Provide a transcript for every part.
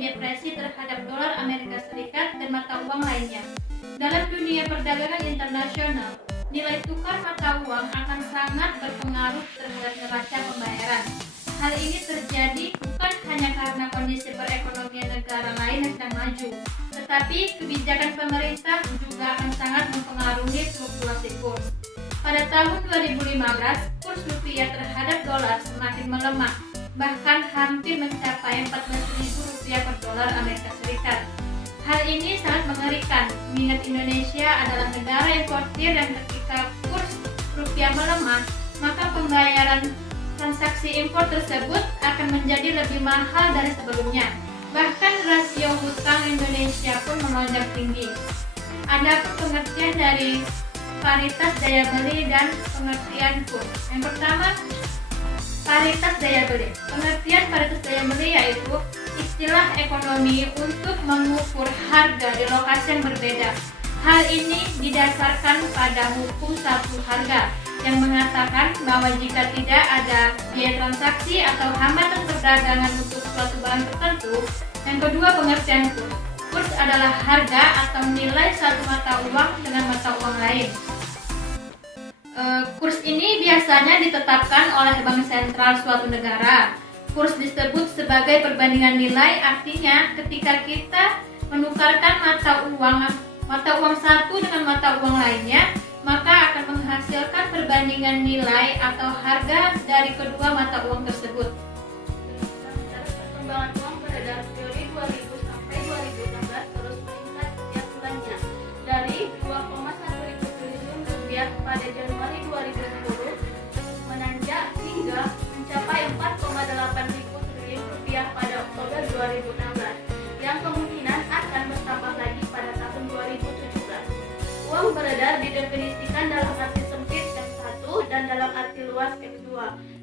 depresi terhadap dolar Amerika Serikat dan mata uang lainnya. Dalam dunia perdagangan internasional, nilai tukar mata uang akan sangat berpengaruh terhadap neraca pembayaran. Hal ini terjadi bukan hanya karena kondisi perekonomian negara lain yang sedang maju, tetapi kebijakan pemerintah juga akan sangat mempengaruhi fluktuasi kurs. Pada tahun 2015, kurs rupiah terhadap dolar semakin melemah, bahkan hampir mencapai Rp14.000 per dolar Amerika Serikat. Hal ini sangat mengerikan, mengingat Indonesia adalah negara importir dan ketika kurs rupiah melemah, maka pembayaran transaksi impor tersebut akan menjadi lebih mahal dari sebelumnya. Bahkan rasio hutang Indonesia pun melonjak tinggi. Ada pengertian dari paritas daya beli dan pengertian kurs. Yang pertama, paritas daya beli. Pengertian paritas daya beli yaitu istilah ekonomi untuk mengukur harga di lokasi yang berbeda. Hal ini didasarkan pada hukum satu harga yang mengatakan bahwa jika tidak ada biaya transaksi atau hambatan perdagangan untuk suatu barang tertentu. Yang kedua, pengertian kurs. Kurs adalah harga atau nilai satu mata uang dengan mata uang lain. Kurs ini biasanya ditetapkan oleh bank sentral suatu negara. Kurs disebut sebagai perbandingan nilai, artinya ketika kita menukarkan mata uang satu dengan mata uang lainnya, maka akan menghasilkan perbandingan nilai atau harga dari kedua mata uang tersebut. Perkembangan uang beredar periode 2000 sampai 2016 terus meningkat setiap bulannya, dari 2,1 ribu triliun rupiah pada Januari 2010 menanjak hingga mencapai 4,8 ribu triliun rupiah pada Oktober 2016, yang kemungkinan akan bertambah lagi pada tahun 2017. Uang beredar didefinisikan dalam arti sempit M1 dan dalam arti luas M2.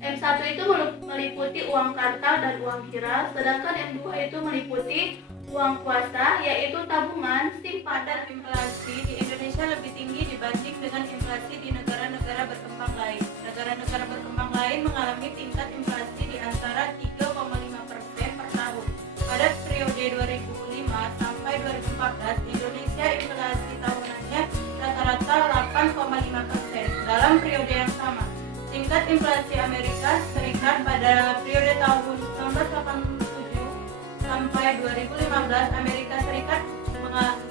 M1 itu meliputi uang kartal dan uang kira, sedangkan M2 itu meliputi uang kuasa, yaitu tabungan, simpanan. Inflasi di Indonesia lebih tinggi dibanding dengan inflasi di negara-negara berkembang lain. Negara-negara berkembang lain mengalami tingkat inflasi di antara 3,5% per tahun. Pada periode 2005 sampai 2014, Indonesia inflasi tahunannya rata-rata 8,5%. Dalam periode yang sama, tingkat inflasi Amerika Serikat pada periode tahun 1987 sampai 2015, Amerika Serikat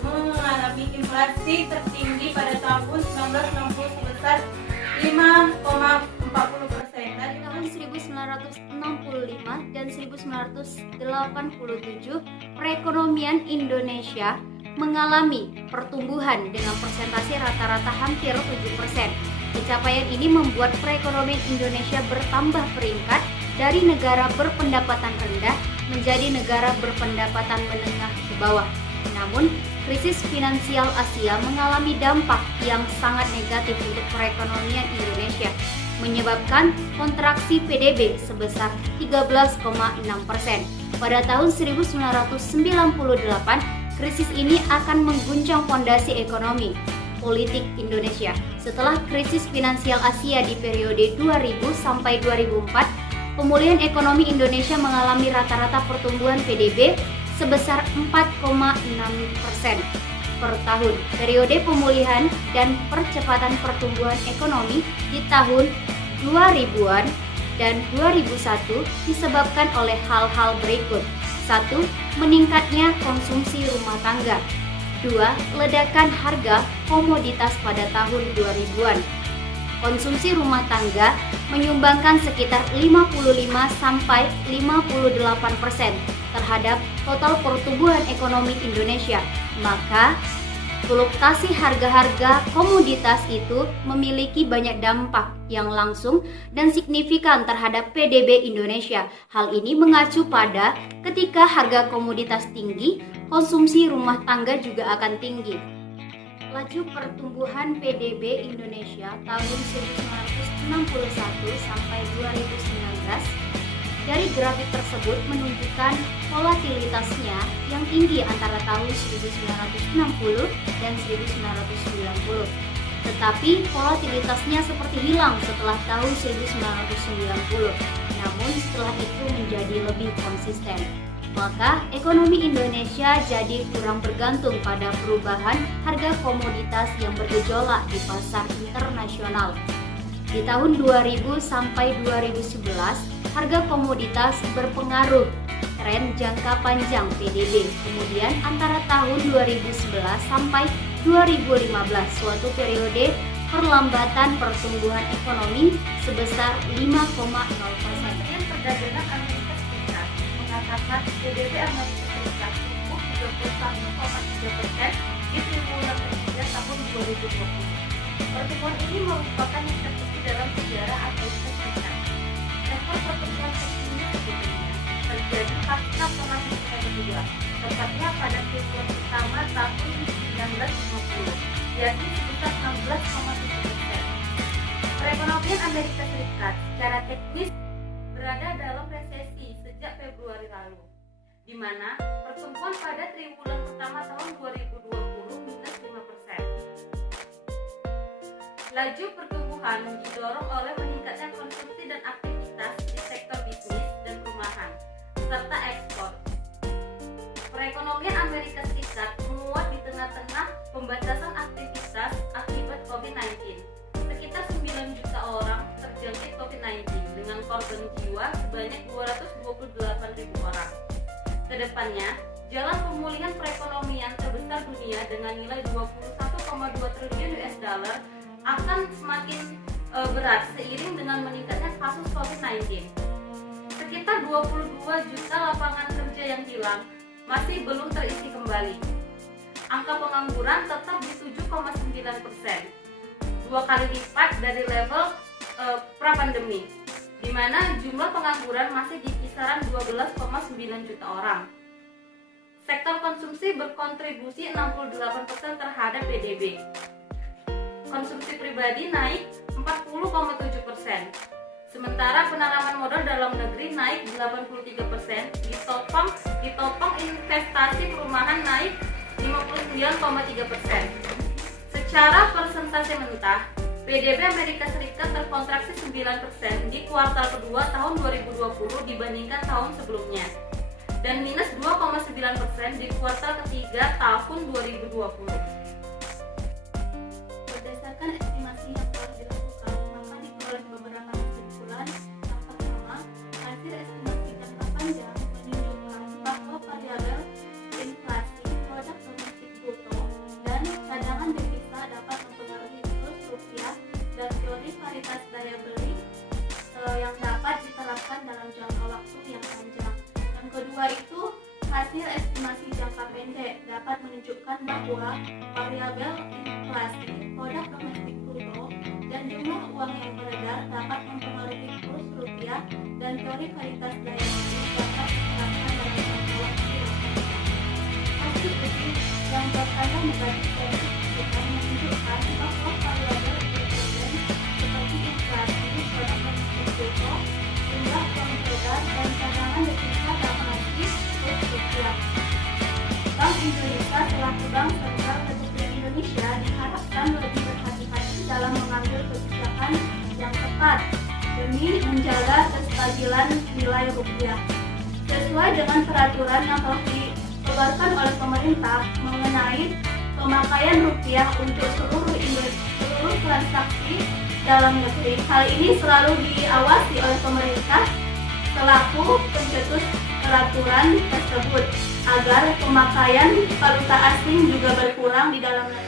mengalami inflasi tertinggi pada tahun 1960 sebesar 5,40%. Dari tahun 1965 dan 1987, perekonomian Indonesia mengalami pertumbuhan dengan persentase rata-rata hampir 7%. Pencapaian ini membuat perekonomian Indonesia bertambah peringkat dari negara berpendapatan rendah menjadi negara berpendapatan menengah ke bawah. Namun, krisis finansial Asia mengalami dampak yang sangat negatif untuk perekonomian Indonesia, menyebabkan kontraksi PDB sebesar 13,6%. Pada tahun 1998, krisis ini akan mengguncang fondasi ekonomi politik Indonesia. Setelah krisis finansial Asia di periode 2000 sampai 2004, pemulihan ekonomi Indonesia mengalami rata-rata pertumbuhan PDB sebesar 4,6% per tahun. Periode pemulihan dan percepatan pertumbuhan ekonomi di tahun 2000-an dan 2001 disebabkan oleh hal-hal berikut. 1. Meningkatnya konsumsi rumah tangga. 2. Ledakan harga komoditas pada tahun 2000-an. Konsumsi rumah tangga menyumbangkan sekitar 55-58% terhadap total pertumbuhan ekonomi Indonesia. Maka, fluktuasi harga-harga komoditas itu memiliki banyak dampak yang langsung dan signifikan terhadap PDB Indonesia. Hal ini mengacu pada ketika harga komoditas tinggi, konsumsi rumah tangga juga akan tinggi. Laju pertumbuhan PDB Indonesia tahun 1961 sampai 2019 dari grafik tersebut menunjukkan volatilitasnya yang tinggi antara tahun 1960 dan 1990. Tetapi volatilitasnya seperti hilang setelah tahun 1990. Namun setelah itu menjadi lebih konsisten. maka ekonomi Indonesia jadi kurang bergantung pada perubahan harga komoditas yang bergejolak di pasar internasional. Di tahun 2000 sampai 2011, harga komoditas berpengaruh tren jangka panjang PDB. Kemudian antara tahun 2011 sampai 2015, suatu periode perlambatan pertumbuhan ekonomi sebesar 5,0%. Kementerian Perdagangan Amerika Serikat mengatakan PDB Amerika Serikat tumbuh 31,3% di triwulan ketiga tahun 2020. Pertumbuhan ini merupakan yang tertinggi dalam sejarah Amerika Serikat. Rekor pertumbuhan tertinggi sebelumnya terjadi pasca perang dunia kedua, tepatnya pada triwulan pertama tahun 1950, yakni sebesar 16,7%. Perekonomian Amerika Serikat secara teknis berada dalam resesi sejak Februari lalu, di mana pertumbuhan pada triwulan pertama tahun 2020 minus 5%. Laju pertumbuhan didorong oleh meningkatnya konsumsi dan aktivitas di sektor bisnis dan perumahan, serta ekspor. Perekonomian Amerika Serikat menguat di tengah-tengah pembatasan aktivitas akibat COVID-19. Sekitar 9 juta orang terjangkit COVID-19 dengan korban jiwa sebanyak 228.000 orang. Kedepannya, jalan pemulihan perekonomian terbesar dunia dengan nilai 21,2 triliun US dollar akan semakin berat seiring dengan meningkatnya kasus COVID-19. Sekitar 22 juta lapangan kerja yang hilang masih belum terisi kembali. Angka pengangguran tetap di 7,9%, 2 kali lipat dari level pra-pandemi, di mana jumlah pengangguran masih di kisaran 12,9 juta orang. Sektor konsumsi berkontribusi 68% terhadap PDB. Konsumsi pribadi naik 40,7%. Sementara penanaman modal dalam negeri naik 83%, ditopang investasi perumahan naik 59,3%. Secara persentase mentah, PDB Amerika Serikat terkontraksi 9% di kuartal kedua tahun 2020 dibandingkan tahun sebelumnya, dan minus 2,9% di kuartal ketiga tahun 2020. Berdasarkan estimasi yang telah dilakukan, maka diperoleh beberapa kesimpulan. Yang pertama, hasil estimasi jangka panjang menunjukkan bahwa variabel inflasi, produk domestik bruto, dan cadangan devisa dapat mempengaruhi kurs rupiah dan teori paritas daya beli yang dapat diterapkan dalam jangka waktu yang panjang. Yang kedua itu, hasil estimasi jangka pendek dapat menunjukkan bahwa variabel inflasi, produk domestik bruto, dan jumlah uang yang beredar dapat mempengaruhi kurs rupiah dan teori paritas daya beli dapat diterapkan dalam jangka waktu yang panjang. Hasil uji yang bertanda negatif dan menunjukkan bahwa variabel independen seperti inflasi, produk domestik bruto, jumlah uang beredar, dan cadangan devisa dapat kurs rupiah. Bank Indonesia selaku Bank Sentral Republik Indonesia diharapkan lebih berhati-hati dalam mengambil kebijakan yang tepat demi menjaga kestabilan nilai rupiah. Sesuai dengan peraturan yang telah dikeluarkan oleh pemerintah mengenai pemakaian rupiah untuk seluruh transaksi dalam negeri, hal ini selalu diawasi oleh pemerintah selaku pencetus peraturan tersebut agar pemakaian valuta asing juga berkurang di dalam negeri.